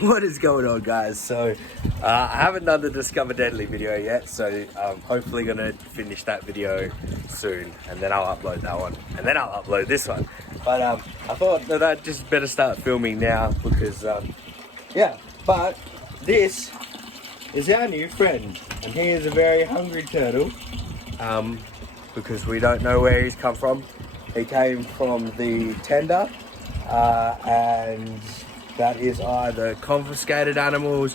What is going on, guys? So I haven't done the Discover Deadly video yet, so I'm hopefully gonna finish that video soon, and then I'll upload that one, and then I'll upload this one. But I thought that I'd just better start filming now because yeah. But this is our new friend, and he is a very hungry turtle because we don't know where he's come from. He came from the tender and that is either confiscated animals,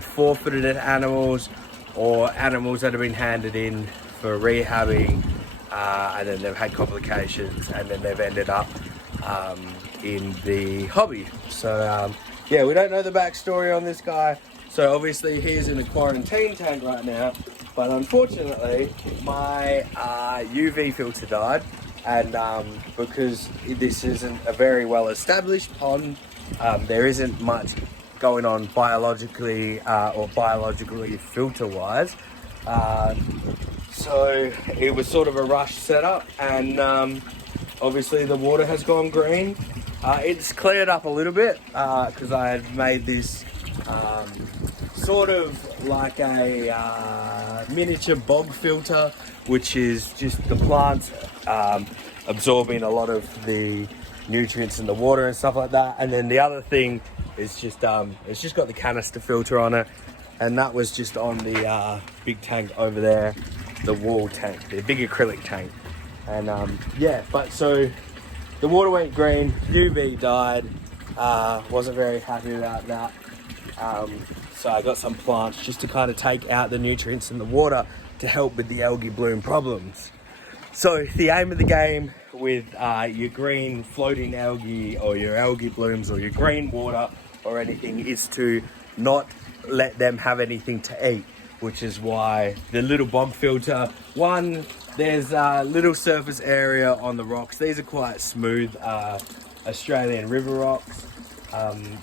forfeited animals, or animals that have been handed in for rehabbing, and then they've had complications, and then they've ended up in the hobby. So yeah, we don't know the backstory on this guy. So obviously he's in a quarantine tank right now, but unfortunately my UV filter died, and because this isn't a very well established pond, there isn't much going on biologically or biologically filter wise, so it was sort of a rush setup, and obviously the water has gone green. It's cleared up a little bit because I had made this sort of like a miniature bog filter, which is just the plants absorbing a lot of the nutrients in the water and stuff like that. And then the other thing is just it's just got the canister filter on it, and that was just on the big tank over there, the wall tank, the big acrylic tank. And yeah, but so the water went green, UV died, wasn't very happy about that. So I got some plants just to kind of take out the nutrients in the water to help with the algae bloom problems. So the aim of the game with your green floating algae or your algae blooms or your green water or anything is to not let them have anything to eat, which is why the little bog filter, one, there's a little surface area on the rocks. These are quite smooth Australian river rocks.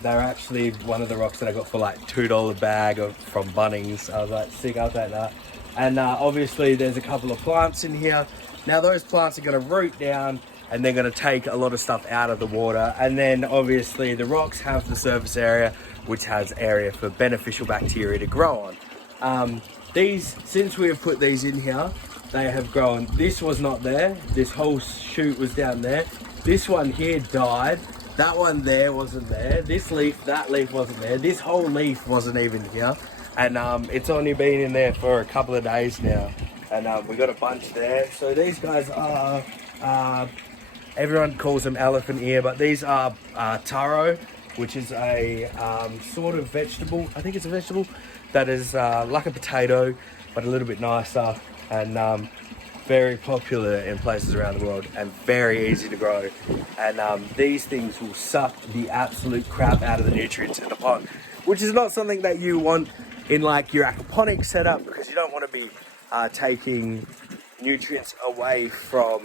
They're actually one of the rocks that I got for like $2 a bag from Bunnings. I was like, sick, I'll take that. And obviously there's a couple of plants in here. Now those plants are going to root down and they're going to take a lot of stuff out of the water. And then obviously the rocks have the surface area, which has area for beneficial bacteria to grow on. These, since we have put these in here, they have grown. This was not there. This whole shoot was down there. This one here died. That one there wasn't there. This leaf, that leaf wasn't there. This whole leaf wasn't even here. And it's only been in there for a couple of days now. And we got a bunch there. So these guys are, everyone calls them elephant ear, but these are taro, which is a sort of vegetable. I think it's a vegetable that is like a potato, but a little bit nicer, and very popular in places around the world and very easy to grow. And these things will suck the absolute crap out of the nutrients in the pond, which is not something that you want in like your aquaponics setup, because you don't want to be taking nutrients away from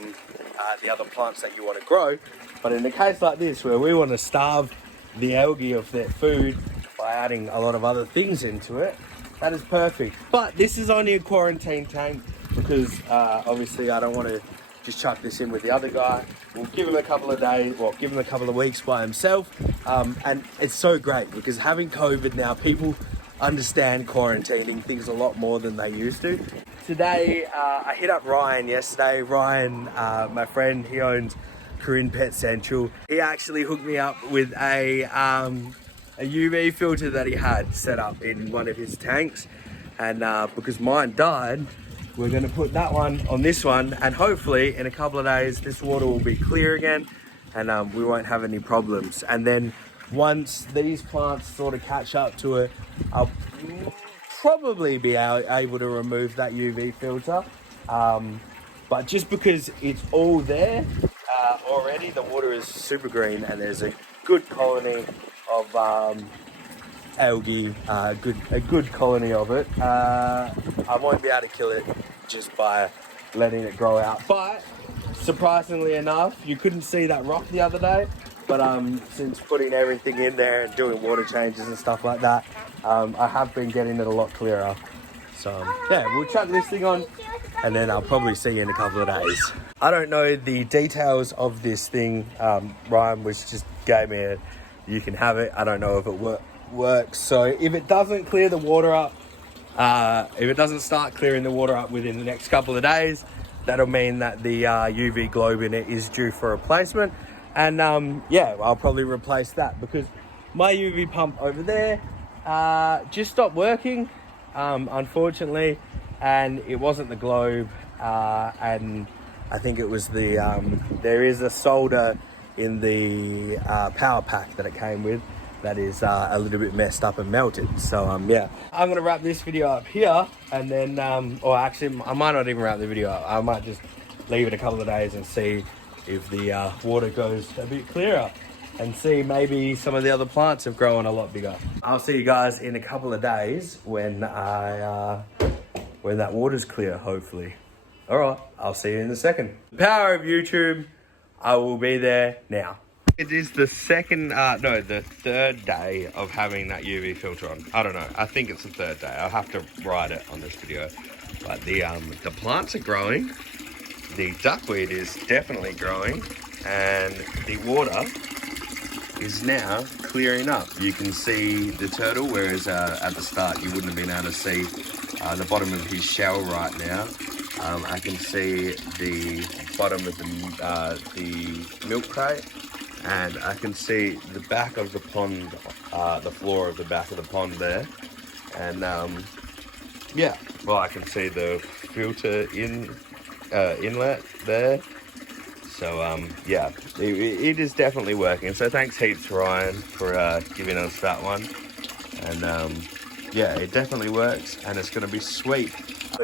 the other plants that you want to grow. But in a case like this, where we want to starve the algae of their food by adding a lot of other things into it, that is perfect. But this is only a quarantine tank because obviously I don't want to just chuck this in with the other guy. We'll give him a couple of days, well, give him a couple of weeks by himself. And it's so great because having COVID now, people understand quarantining things a lot more than they used to. Today, I hit up Ryan yesterday. Ryan, my friend, he owns Corinne Pet Central. He actually hooked me up with a UV filter that he had set up in one of his tanks. And because mine died, we're gonna put that one on this one, and hopefully in a couple of days, this water will be clear again and we won't have any problems. And then once these plants sort of catch up to it, I'll probably be able to remove that UV filter. But just because it's all there already, the water is super green and there's a good colony of algae, a good colony of it. I won't be able to kill it just by letting it grow out. But surprisingly enough, you couldn't see that rock the other day. But since putting everything in there and doing water changes and stuff like that, I have been getting it a lot clearer. So yeah, we'll chuck this thing on and then I'll probably see you in a couple of days. I don't know the details of this thing. Ryan was just gave me a, you can have it. I don't know if it works. So if it doesn't clear the water up, if it doesn't start clearing the water up within the next couple of days, that'll mean that the UV globe in it is due for replacement. And yeah, I'll probably replace that because my UV pump over there just stopped working, unfortunately, and it wasn't the globe, and I think it was the there is a solder in the power pack that it came with that is a little bit messed up and melted. So yeah, I'm gonna wrap this video up here, and then or actually I might not even wrap the video up. I might just leave it a couple of days and see if the water goes a bit clearer, and see maybe some of the other plants have grown a lot bigger. I'll see you guys in a couple of days when when that water's clear, hopefully. All right, I'll see you in a second. The power of YouTube, I will be there now. It is the the third day of having that UV filter on. I don't know, I think it's the third day. I'll have to write it on this video. But the plants are growing. The duckweed is definitely growing, and the water is now clearing up. You can see the turtle, whereas at the start you wouldn't have been able to see the bottom of his shell right now. I can see the bottom of the milk crate, and I can see the back of the pond, the floor of the back of the pond there. And yeah, well, I can see the filter inlet there. So yeah, it is definitely working. So thanks heaps, Ryan, for giving us that one. And yeah, it definitely works, and it's going to be sweet.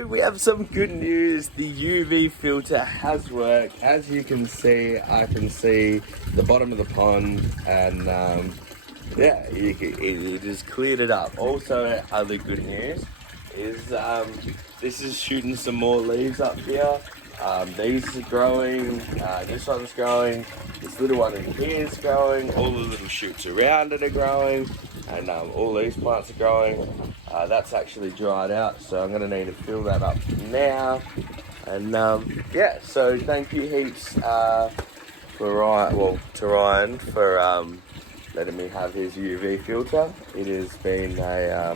We have some good news. The UV filter has worked. As you can see, I can see the bottom of the pond, and yeah, it has cleared it up. Also, other good news is this is shooting some more leaves up here. These are growing, this one's growing, this little one in here is growing, all the little shoots around it are growing, and all these plants are growing. That's actually dried out, so I'm going to need to fill that up now. And yeah, so thank you heaps for Ryan for letting me have his UV filter. It has been a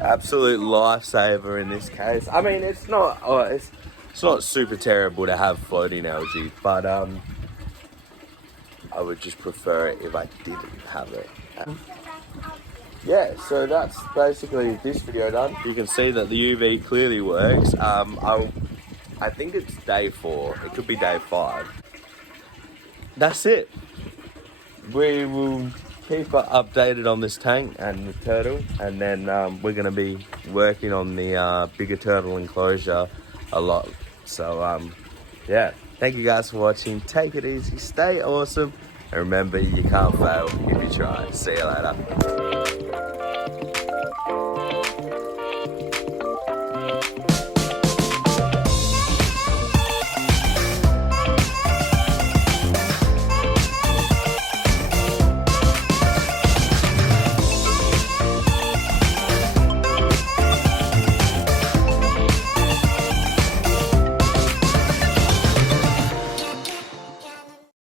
absolute lifesaver in this case. I mean, it's not super terrible to have floating algae, but I would just prefer it if I didn't have it. Yeah, so that's basically this video done. You can see that the UV clearly works. I think it's day 4. It could be day 5. That's it. We will keep updated on this tank and the turtle, and then we're going to be working on the bigger turtle enclosure a lot. So yeah, thank you guys for watching. Take it easy, stay awesome, and remember, you can't fail if you try. See you later.